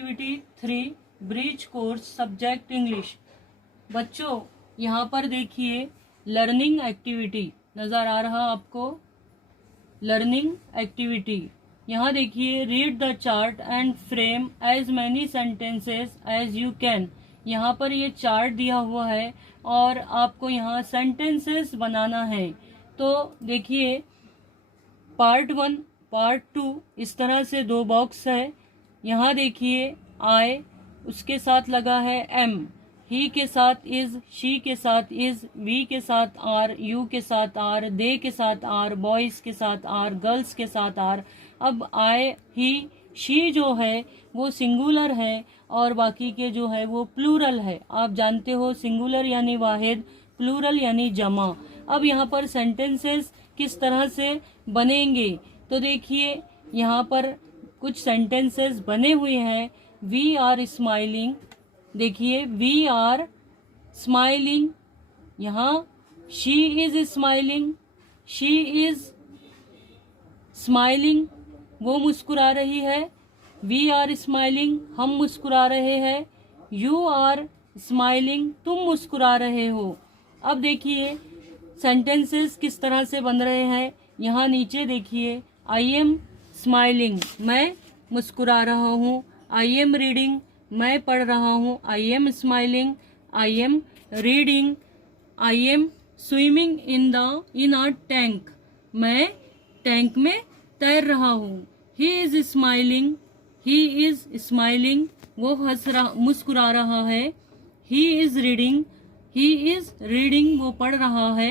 Activity 3 bridge course subject English. बच्चों यहाँ पर देखिए लर्निंग एक्टिविटी नज़र आ रहा आपको। लर्निंग एक्टिविटी यहाँ देखिए read the chart and frame as many sentences as you can. यहाँ पर ये चार्ट दिया हुआ है और आपको यहाँ सेंटेंसेस बनाना है। तो देखिए पार्ट 1 पार्ट 2 इस तरह से दो बॉक्स है। यहाँ देखिए आई, उसके साथ लगा है एम, ही के साथ इज, शी के साथ इज, वी के साथ आर, यू के साथ आर, दे के साथ आर, बॉयज के साथ आर, गर्ल्स के साथ आर। अब आई, ही, शी जो है वो सिंगुलर है और बाकी के जो है वो प्लूरल है। आप जानते हो सिंगुलर यानी वाहिद, प्लूरल यानी जमा। अब यहाँ पर सेंटेंसेस किस तरह से बनेंगे तो देखिए यहाँ पर कुछ सेंटेंसेस बने हुए हैं। वी आर स्माइलिंग, देखिए वी आर स्माइलिंग। यहाँ she is smiling, she is smiling, वो मुस्कुरा रही है। वी आर स्माइलिंग, हम मुस्कुरा रहे हैं। यू आर स्माइलिंग, तुम मुस्कुरा रहे हो। अब देखिए सेंटेंसेस किस तरह से बन रहे हैं। यहाँ नीचे देखिए आई एम स्माइलिंग, मैं मुस्कुरा रहा हूँ। आई एम रीडिंग, मैं पढ़ रहा हूँ। I am smiling, I am reading. I am swimming in a tank, मैं टैंक में तैर रहा हूँ। He is smiling, he is smiling, वो मुस्कुरा रहा है। He is reading, he is reading, वो पढ़ रहा है।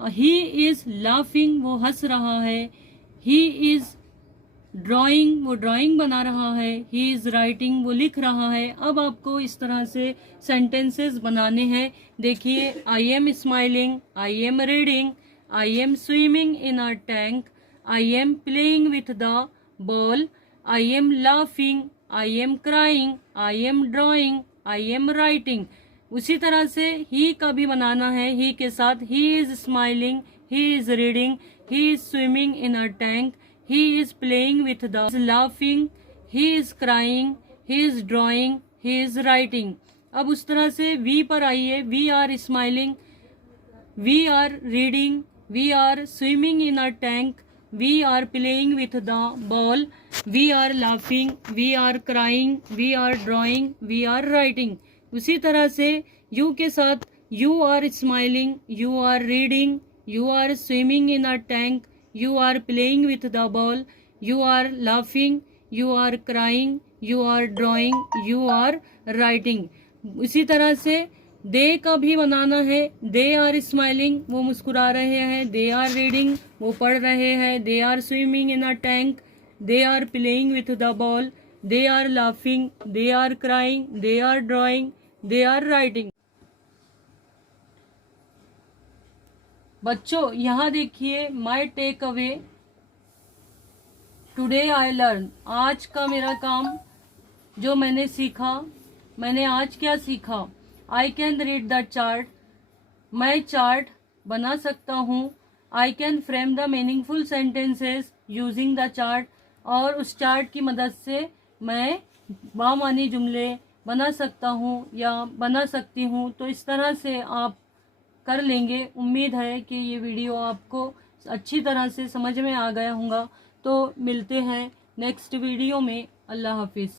ही इज लाफिंग, वो हंस रहा है। ही इज ड्राइंग, वो ड्राइंग बना रहा है। ही इज राइटिंग, वो लिख रहा है। अब आपको इस तरह से सेंटेंसेस बनाने हैं। देखिए I am smiling, I am reading, I am swimming in a tank, I am playing with the ball, I am laughing, I am crying, I am drawing, I am writing. उसी तरह से ही का भी बनाना है। ही के साथ he is smiling, he is reading, he is swimming in a tank, he is playing with the, he is laughing, he is crying, he is drawing, he is writing। अब उस तरह से V पर आइए। We are smiling, we are reading, we are swimming in a tank, we are playing with the ball, we are laughing, we are crying, we are drawing, we are writing। उसी तरह से U के साथ you are smiling, you are reading, you are swimming in a tank, you are playing with the ball, you are laughing, you are crying, you are drawing, you are writing। उसी तरह से they का भी बनाना है। they are smiling, वो मुस्कुरा रहे हैं। they are reading, वो पढ़ रहे हैं। they are swimming in a tank, they are playing with the ball, they are laughing, they are crying, they are drawing, they are writing। बच्चों यहाँ देखिए my takeaway today I learn, आज का मेरा काम जो मैंने सीखा, मैंने आज क्या सीखा। I can read the chart, मैं चार्ट बना सकता हूँ। I can frame the meaningful sentences using the chart, और उस चार्ट की मदद से मैं बामानी जुमले बना सकता हूँ या बना सकती हूँ। तो इस तरह से आप कर लेंगे। उम्मीद है कि ये वीडियो आपको अच्छी तरह से समझ में आ गया होगा। तो मिलते हैं नेक्स्ट वीडियो में। अल्लाह हाफिज़।